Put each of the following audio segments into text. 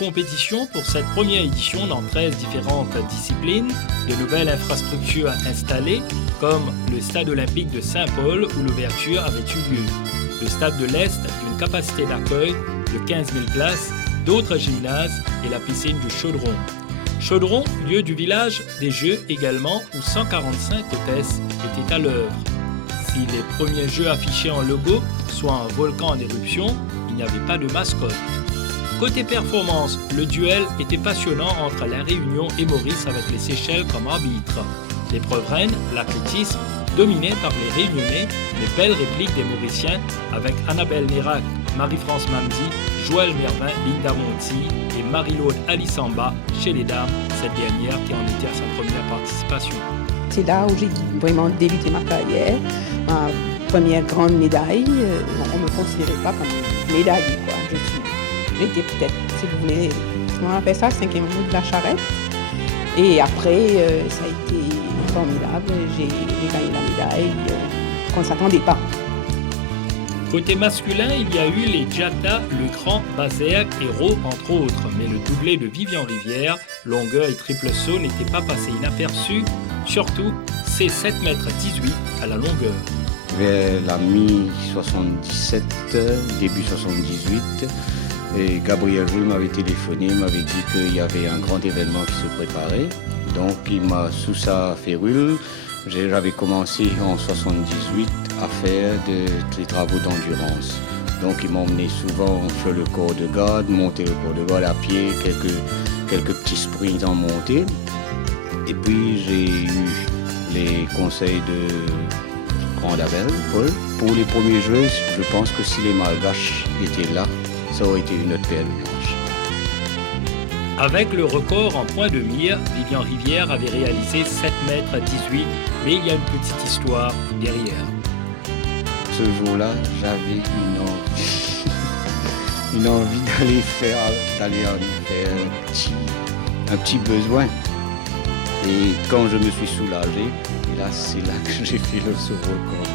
Compétition pour cette première édition dans 13 différentes disciplines, de nouvelles infrastructures installées comme le stade olympique de Saint-Paul où l'ouverture avait eu lieu, le stade de l'Est d'une capacité d'accueil de 15 000 places, d'autres gymnases et la piscine du Chaudron. Chaudron, lieu du village des Jeux également où 145 hôtesses étaient à l'œuvre. Si les premiers jeux affichaient en logo, soit un volcan en éruption, il n'y avait pas de mascotte. Côté performance, le duel était passionnant entre La Réunion et Maurice avec les Seychelles comme arbitre. L'épreuve reine, l'athlétisme, dominé par les Réunionnais, les belles répliques des Mauriciens avec Annabelle Nérac, Marie-France Mamdi, Joël Mervin, Linda Monti et Marie-Laude Alissamba chez les dames, cette dernière qui en était à sa première participation. C'est là où j'ai vraiment débuté ma carrière, ma première grande médaille. On ne me considérait pas comme une médaille, quoi. J'étais peut-être, si vous voulez, on appelle ça, 5e bout de la charrette. Et après, ça a été formidable. J'ai gagné la médaille qu'on ne s'attendait pas. Côté masculin, il y a eu les Djata, Le Grand, Bazergue et Rowe, entre autres. Mais le doublé de Vivian Rivière, longueur et triple saut, n'était pas passé inaperçu. Surtout, c'est 7,18 m à la longueur. Vers la mi-77, début 78, et Gabriel Jouy m'avait téléphoné, m'avait dit qu'il y avait un grand événement qui se préparait. Donc il m'a, sous sa férule, j'avais commencé en 78 à faire des travaux d'endurance. Donc il m'emmenait souvent sur le corps de garde, monter le corps de garde à pied, quelques petits sprints en montée. Et puis j'ai eu les conseils de Grandabel, Paul. Pour les premiers jeux, je pense que si les Malgaches étaient là, ça aurait été une autre paire de manches. Avec le record en point de mire, Vivian Rivière avait réalisé 7,18 m, mais il y a une petite histoire derrière. Ce jour-là, j'avais une envie d'aller en faire un petit besoin. Et quand je me suis soulagé, et là, c'est là que j'ai fait ce record.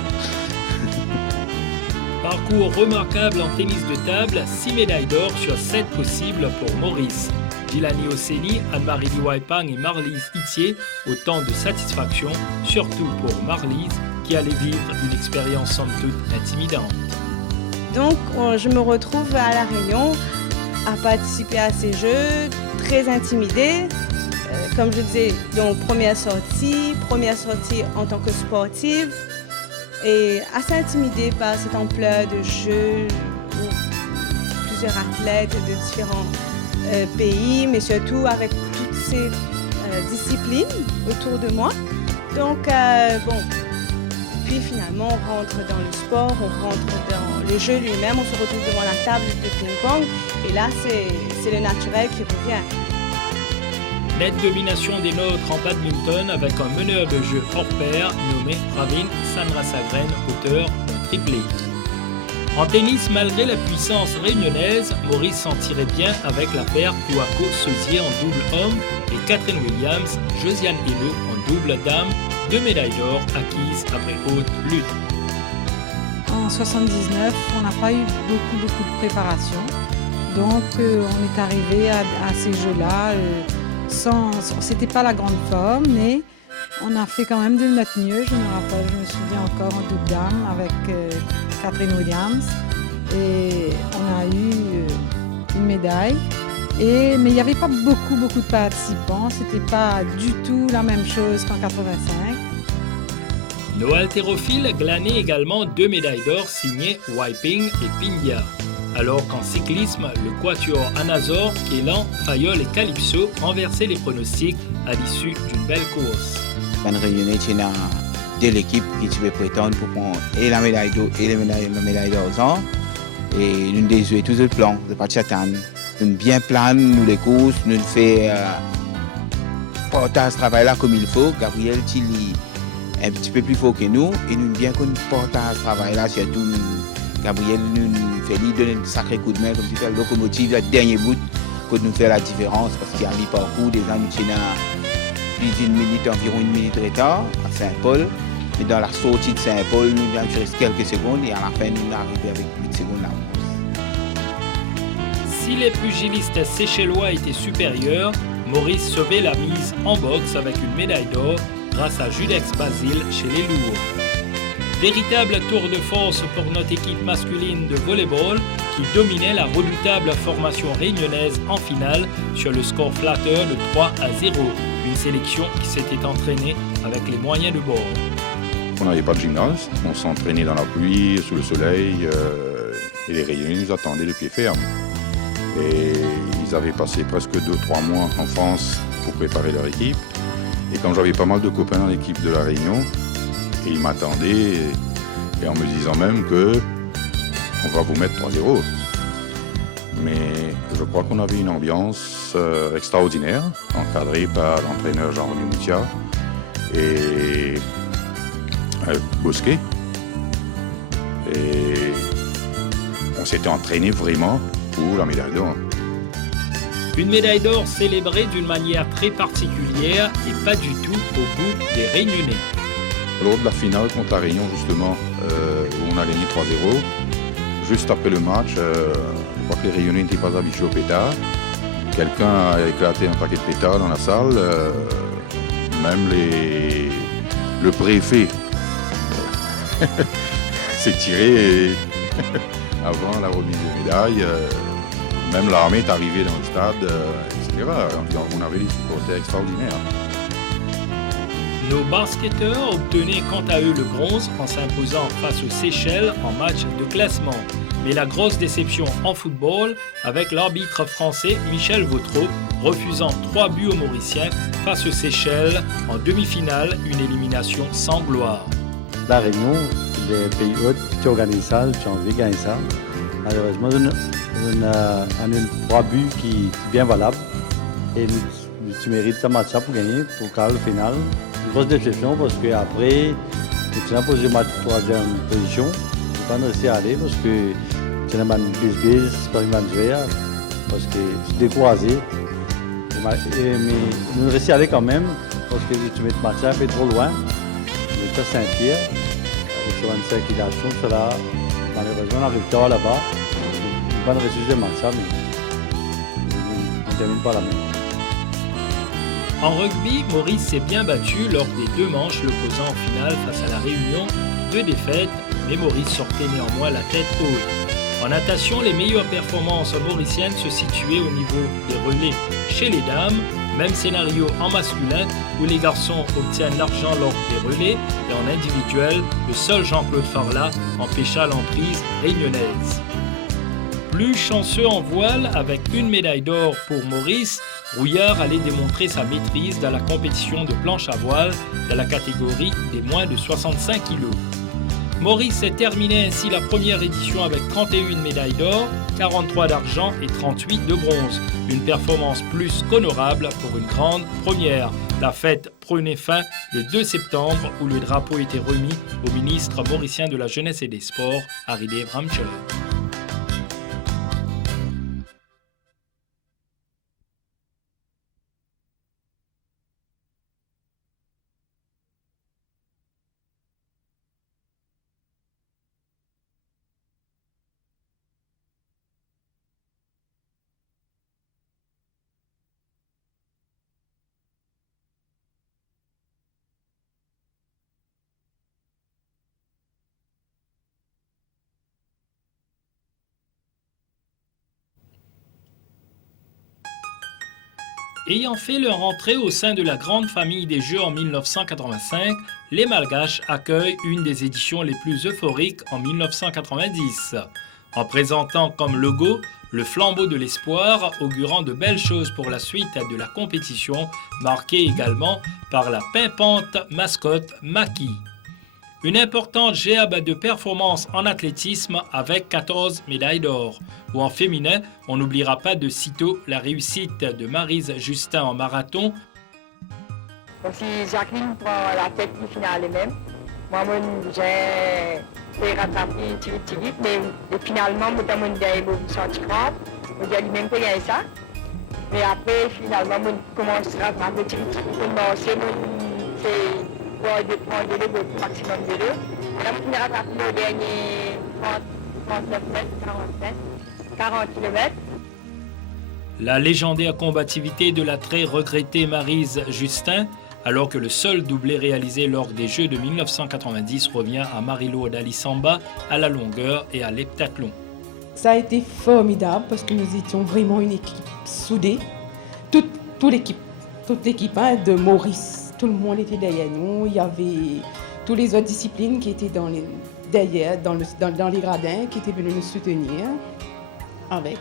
Parcours remarquable en tennis de table, 6 médailles d'or sur 7 possibles pour Maurice. Dilani Osseni, Anne-Marie Liwaipang et Marlise Itier, autant de satisfaction, surtout pour Marlise, qui allait vivre une expérience somme toute intimidante. Donc, je me retrouve à La Réunion à participer à ces jeux, très intimidée. Comme je disais, donc première sortie en tant que sportive. Et assez intimidée par cette ampleur de jeu où plusieurs athlètes de différents pays, mais surtout avec toutes ces disciplines autour de moi. Donc, puis finalement, on rentre dans le sport, on rentre dans le jeu lui-même, on se retrouve devant la table de ping-pong, et là, c'est le naturel qui revient. Nette domination des nôtres en badminton avec un meneur de jeu hors pair nommé Ravin Sandrasagren, auteur d'un triplé. En tennis, malgré la puissance réunionnaise, Maurice s'en tirait bien avec la paire Kouako-Sauzier en double homme et Catherine Williams, Josiane Hello en double dame, 2 médailles d'or acquises après haute lutte. En 79, on n'a pas eu beaucoup de préparation, donc on est arrivé à ces jeux-là. C'était pas la grande forme, mais on a fait quand même de notre mieux. Je me souviens encore en double dame avec Catherine Williams et on a eu une médaille. Mais il n'y avait pas beaucoup de participants. C'était pas du tout la même chose qu'en 85. Nos haltérophiles glanaient également 2 médailles d'or signées Wiping et Pindia. Alors qu'en cyclisme, le quatuor Anazor, Kélan, Fayol et Calypso renversaient les pronostics à l'issue d'une belle course. Dans la Réunion, il y a deux équipes qui pouvaient prétendre pour prendre et la médaille d'or et la médaille d'argent. Et nous déjouons tous le plan, de pas attendre. Nous bien plan, nous les courses, nous faisons porter ce travail-là comme il faut. Gabriel Tilly est un petit peu plus fort que nous et nous bien qu'on porte ce travail-là, surtout Gabriel nous fait donner un sacré coup de main comme si la locomotive, le dernier bout, que nous fait la différence parce qu'il y a un parcours, déjà nous tenons plus d'une minute, environ une minute de retard à Saint-Paul. Mais dans la sortie de Saint-Paul, nous avons juste quelques secondes et à la fin, nous arrivons avec 8 secondes là. Si les pugilistes séchellois étaient supérieurs, Maurice sauvait la mise en boxe avec une médaille d'or grâce à Judex Basile chez les lourds. Véritable tour de force pour notre équipe masculine de volleyball qui dominait la redoutable formation réunionnaise en finale sur le score flatteur de 3-0. Une sélection qui s'était entraînée avec les moyens de bord. On n'avait pas de gymnase, on s'entraînait dans la pluie, sous le soleil, et les Réunionnais nous attendaient de pied ferme. Et ils avaient passé presque 2-3 mois en France pour préparer leur équipe. Et comme j'avais pas mal de copains dans l'équipe de la Réunion, et ils m'attendaient, et en me disant même que on va vous mettre 3-0. Mais je crois qu'on avait une ambiance extraordinaire, encadrée par l'entraîneur Jean-René Moutia et Bosquet. Et on s'était entraîné vraiment pour la médaille d'or. Une médaille d'or célébrée d'une manière très particulière et pas du tout au goût des Réunionnais. Lors de la finale contre la Réunion, justement, où on a gagné 3-0, juste après le match, je crois que les Réunionnais n'étaient pas habitués au pétard. Quelqu'un a éclaté un paquet de pétards dans la salle. Même le préfet s'est tiré avant la remise des médailles. Même l'armée est arrivée dans le stade, etc. On avait des supporters extraordinaires. Nos basketteurs obtenaient quant à eux le bronze en s'imposant face aux Seychelles en match de classement. Mais la grosse déception en football avec l'arbitre français Michel Vautreau refusant 3 buts aux Mauriciens face aux Seychelles en demi-finale, une élimination sans gloire. La Réunion, des pays hôtes qui organisent ça, qui ont envie de gagner ça. Malheureusement, on a 3 buts qui sont bien valables et tu mérites ce match-là pour gagner, pour carrer le final. Une grosse déception parce qu'après, tu as posé ma 3e position. Je n'ai pas réussi à aller parce que tu as une bise par une jouer parce que je suis découragé. Mais nous réussi à aller quand même parce que tu mets le match un peu trop loin. Je suis à Saint-Pierre avec 25 circulations, cela malheureusement on arrive tard là-bas. Je n'ai pas réussi de match, mais on ne termine pas la même. En rugby, Maurice s'est bien battu lors des 2 manches l'opposant en finale face à la Réunion. 2 défaites, mais Maurice sortait néanmoins la tête haute. En natation, les meilleures performances mauriciennes se situaient au niveau des relais chez les dames. Même scénario en masculin où les garçons obtiennent l'argent lors des relais et en individuel, le seul Jean-Claude Farla empêcha l'emprise réunionnaise. Plus chanceux en voile, avec une médaille d'or pour Maurice, Rouillard allait démontrer sa maîtrise dans la compétition de planche à voile dans la catégorie des moins de 65 kg. Maurice a terminé ainsi la première édition avec 31 médailles d'or, 43 d'argent et 38 de bronze. Une performance plus qu'honorable pour une grande première. La fête prenait fin le 2 septembre où le drapeau était remis au ministre mauricien de la Jeunesse et des Sports, Harry-Dave Ramcher. Ayant fait leur entrée au sein de la grande famille des Jeux en 1985, les Malgaches accueillent une des éditions les plus euphoriques en 1990, en présentant comme logo le flambeau de l'espoir, augurant de belles choses pour la suite de la compétition, marquée également par la pimpante mascotte Maki. Une importante gerbe de performance en athlétisme avec 14 médailles d'or. Ou en féminin, on n'oubliera pas de sitôt la réussite de Maryse Justin en marathon. Donc si Jacqueline prend la tête du final elle-même, moi j'ai fait rattraper Tigui, mais finalement, je suis derrière le crabe, je dis lui-même que j'ai ça. Mais après, finalement, je commence à rattraper Tigui, c'est pour prendre le maximum de l'eau. Là, je finis rattraper le dernier 39 mètres, 40 km. La légendaire combativité de la très regrettée Maryse Justin, alors que le seul doublé réalisé lors des Jeux de 1990 revient à Marie-Laure Alisamba à la longueur et à l'heptathlon. Ça a été formidable parce que nous étions vraiment une équipe soudée. Toute l'équipe de Maurice, tout le monde était derrière nous. Il y avait toutes les autres disciplines qui étaient derrière, dans les gradins, qui étaient venus nous soutenir.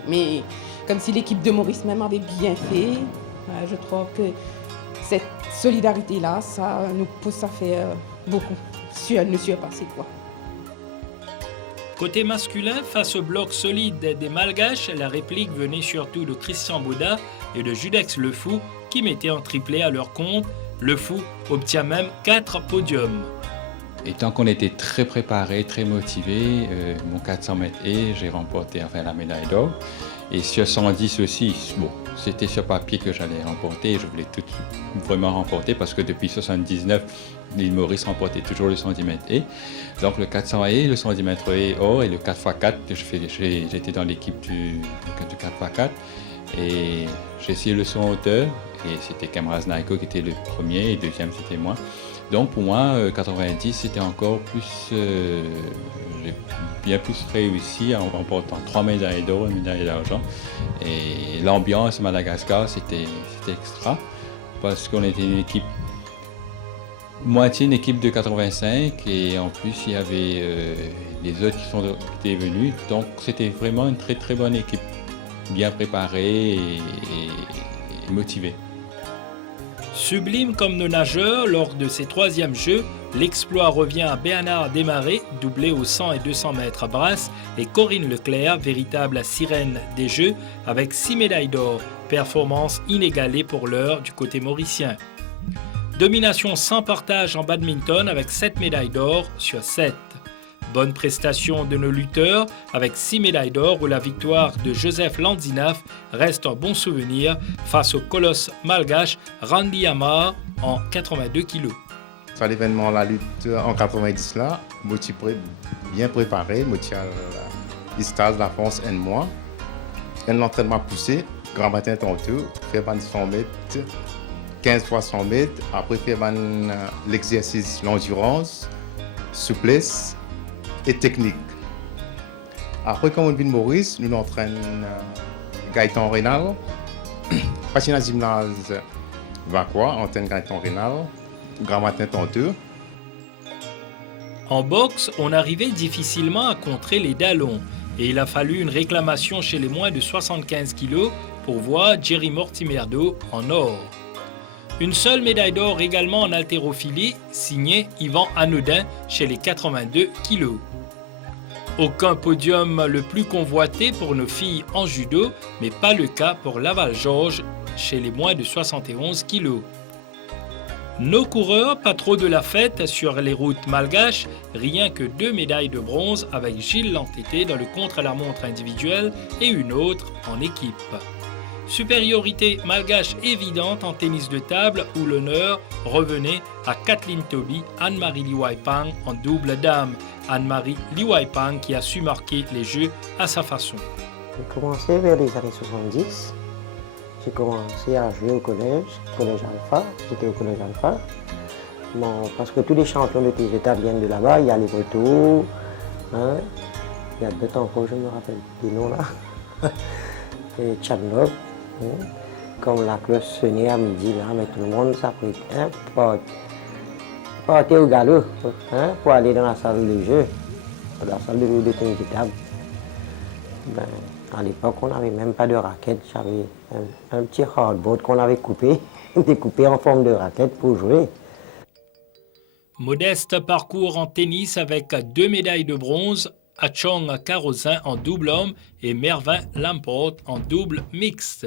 Mais comme si l'équipe de Maurice même avait bien fait, je trouve que cette solidarité-là, ça nous pousse à faire beaucoup, nous surpasser quoi. Côté masculin, face au bloc solide des Malgaches, la réplique venait surtout de Christian Baudat et de Judex Le Fou qui mettaient un triplé à leur compte. Le Fou obtient même 4 podiums. Et tant qu'on était très préparés, très motivés, mon 400 mètres et j'ai remporté la médaille d'or. Et sur 110 aussi, c'était sur papier que j'allais remporter. Je voulais tout vraiment remporter parce que depuis 1979, l'île Maurice remportait toujours le 110 mètres et. Donc le 400 et le 110 mètres et or et le 4x4, j'étais dans l'équipe du 4x4 et j'ai essayé le saut en hauteur et c'était Kamraz Naiko qui était le premier et deuxième c'était moi. Donc pour moi, 90 c'était encore plus, j'ai bien plus réussi en remportant 3 médailles d'or et une médaille d'argent. Et l'ambiance à Madagascar c'était extra parce qu'on était une équipe moitié une équipe de 85 et en plus il y avait les autres qui étaient venus. Donc c'était vraiment une très très bonne équipe, bien préparée et motivée. Sublime comme nos nageurs, lors de ces 3e Jeux, l'exploit revient à Bernard Desmarais, doublé aux 100 et 200 mètres à brasse, et Corinne Leclerc, véritable sirène des Jeux, avec 6 médailles d'or, performance inégalée pour l'heure du côté mauricien. Domination sans partage en badminton avec 7 médailles d'or sur 7. Bonne prestation de nos lutteurs avec 6 médailles d'or où la victoire de Joseph Landzinaf reste un bon souvenir face au colosse malgache Randy Amar en 82 kg. Sur l'événement la lutte en 90 là, je bien préparé, je stage la France et moi. Un entraînement poussé, grand matin tantôt, faire 100 mètres. 15 fois 100 mètres, après faire l'exercice, l'endurance, souplesse et technique. Après, quand on vient de Maurice, nous entraînons Gaëtan Rénal, passé dans le gymnase Vacois, antenne Gaëtan Rénal, grand matin tantôt. En boxe, on arrivait difficilement à contrer les Dallons et il a fallu une réclamation chez les moins de 75 kg pour voir Jerry Mortimerdo en or. Une seule médaille d'or également en haltérophilie, signée Yvan Anodin chez les 82 kg. Aucun podium le plus convoité pour nos filles en judo, mais pas le cas pour Laval Georges chez les moins de 71 kg. Nos coureurs, pas trop de la fête sur les routes malgaches, rien que 2 médailles de bronze avec Gilles Lantété dans le contre-la-montre individuel et une autre en équipe. Supériorité malgache évidente en tennis de table où l'honneur revenait à Kathleen Toby, Anne-Marie Liwaipang en double dame. Anne-Marie Liwaipang qui a su marquer les Jeux à sa façon. J'ai commencé vers les années 70. J'ai commencé à jouer au collège Alpha. J'étais au collège Alpha. Bon, parce que tous les champions de tennis de table viennent de là-bas. Il y a les Bretos. Il y a 2 temps encore, je me rappelle des noms là. Et Tchadlok. Comme la cloche sonnait à midi, là, mais tout le monde s'apprêtait pour partir au galop, pour aller dans la salle de jeu, la salle de tennis de table. À l'époque, on n'avait même pas de raquette. J'avais un petit hardboard qu'on avait découpé en forme de raquette pour jouer. Modeste parcours en tennis avec 2 médailles de bronze, Achong Carozin en double homme et Mervyn Lamport en double mixte.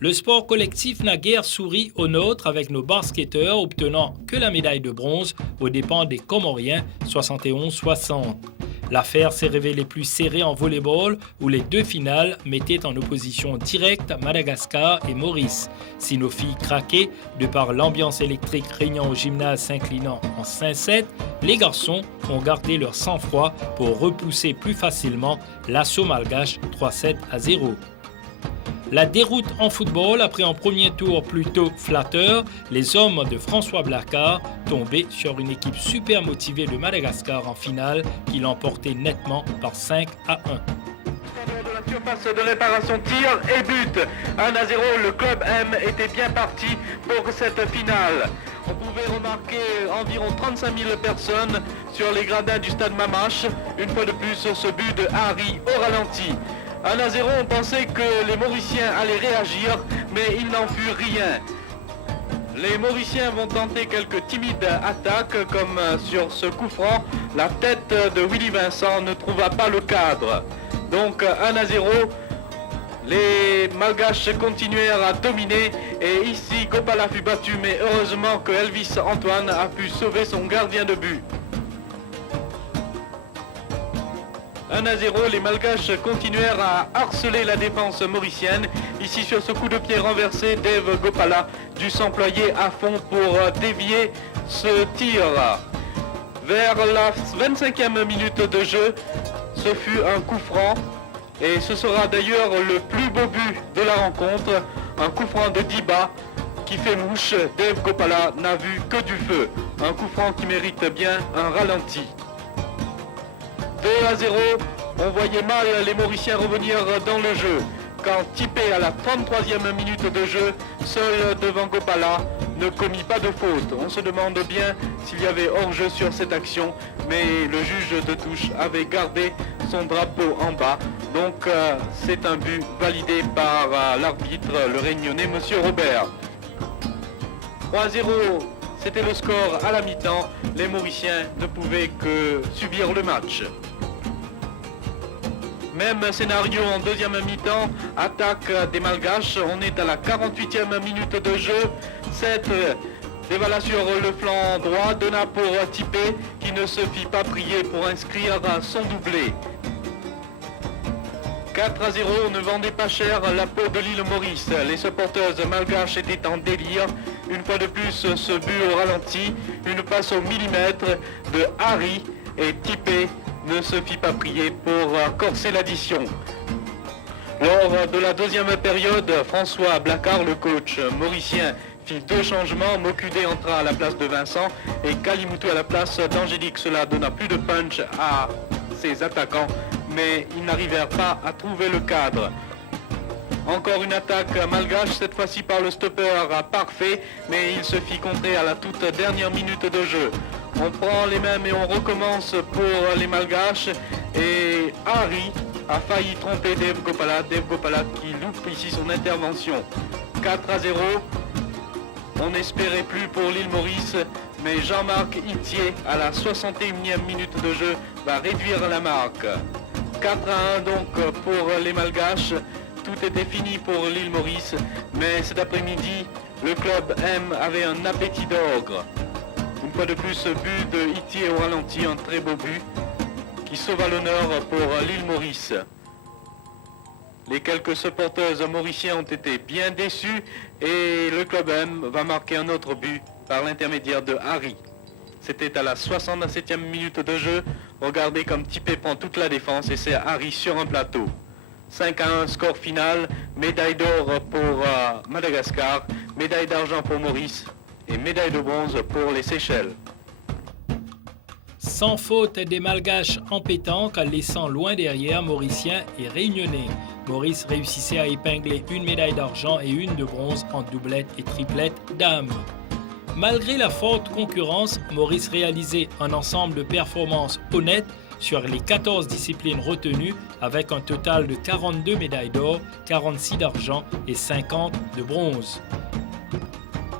Le sport collectif n'a guère souri au nôtre avec nos basketteurs obtenant que la médaille de bronze aux dépens des Comoriens 71-60. L'affaire s'est révélée plus serrée en volleyball où les 2 finales mettaient en opposition directe Madagascar et Maurice. Si nos filles craquaient de par l'ambiance électrique régnant au gymnase s'inclinant en 5-7, les garçons ont gardé leur sang-froid pour repousser plus facilement l'assaut malgache 3-7-0. La déroute en football, après un premier tour plutôt flatteur, les hommes de François Blacard tombaient sur une équipe super motivée de Madagascar en finale qui l'emportait nettement par 5-1. De la surface de réparation, tir et but. 1-0, le club M était bien parti pour cette finale. On pouvait remarquer environ 35 000 personnes sur les gradins du stade Mamache. Une fois de plus, ce but de Harry au ralenti. 1-0, on pensait que les Mauriciens allaient réagir, mais il n'en fut rien. Les Mauriciens vont tenter quelques timides attaques, comme sur ce coup franc. La tête de Willy Vincent ne trouva pas le cadre. Donc 1-0, les Malgaches continuèrent à dominer et ici Gopala fut battu, mais heureusement que Elvis Antoine a pu sauver son gardien de but. 1-0, les Malgaches continuèrent à harceler la défense mauricienne. Ici sur ce coup de pied renversé, Dave Gopala dut s'employer à fond pour dévier ce tir. Vers la 25e minute de jeu, ce fut un coup franc et ce sera d'ailleurs le plus beau but de la rencontre. Un coup franc de Diba qui fait mouche. Dave Gopala n'a vu que du feu. Un coup franc qui mérite bien un ralenti. 2-0, on voyait mal les Mauriciens revenir dans le jeu. Quand Tipé à la 33e minute de jeu, seul devant Gopala, ne commit pas de faute. On se demande bien s'il y avait hors-jeu sur cette action, mais le juge de touche avait gardé son drapeau en bas. Donc c'est un but validé par l'arbitre, le réunionnais, Monsieur Robert. 3-0, c'était le score à la mi-temps. Les Mauriciens ne pouvaient que subir le match. Même scénario en deuxième mi-temps, attaque des Malgaches. On est à la 48e minute de jeu. Cette dévala sur le flanc droit, donna pour Tipé qui ne se fit pas prier pour inscrire son doublé. 4-0, on ne vendait pas cher la peau de l'île Maurice. Les supporters malgaches étaient en délire. Une fois de plus, ce but au ralenti, une passe au millimètre de Harry et Tipé ne se fit pas prier pour corser l'addition. Lors de la deuxième période, François Blacard, le coach mauricien, fit deux changements. Mokudé entra à la place de Vincent et Kalimoutou à la place d'Angélique. Cela donna plus de punch à ses attaquants, mais ils n'arrivèrent pas à trouver le cadre. Encore une attaque malgache, cette fois-ci par le stopper parfait, mais il se fit contrer à la toute dernière minute de jeu. On prend les mêmes et on recommence pour les Malgaches. Et Harry a failli tromper Dave Gopala qui loupe ici son intervention. 4-0. On n'espérait plus pour l'île Maurice, mais Jean-Marc Itier, à la 61e minute de jeu, va réduire la marque. 4-1 donc pour les Malgaches. Tout était fini pour l'île Maurice, mais cet après-midi, le club M avait un appétit d'ogre. Une fois de plus, ce but de Itier au ralenti, un très beau but qui sauva l'honneur pour l'île Maurice. Les quelques supporters mauriciens ont été bien déçus et le club M va marquer un autre but par l'intermédiaire de Harry. C'était à la 67e minute de jeu. Regardez comme Tipé prend toute la défense et c'est Harry sur un plateau. 5-1 score final, médaille d'or pour Madagascar, médaille d'argent pour Maurice et médaille de bronze pour les Seychelles. Sans faute des Malgaches en pétanque, laissant loin derrière Mauriciens et Réunionnais. Maurice réussissait à épingler une médaille d'argent et une de bronze en doublette et triplette dames. Malgré la forte concurrence, Maurice réalisait un ensemble de performances honnêtes sur les 14 disciplines retenues avec un total de 42 médailles d'or, 46 d'argent et 50 de bronze.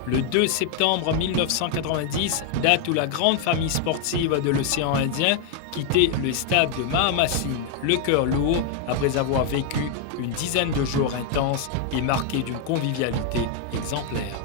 Le 2 septembre 1990, date où la grande famille sportive de l'océan Indien quittait le stade de Mahamassine, le cœur lourd, après avoir vécu une dizaine de jours intenses et marqués d'une convivialité exemplaire.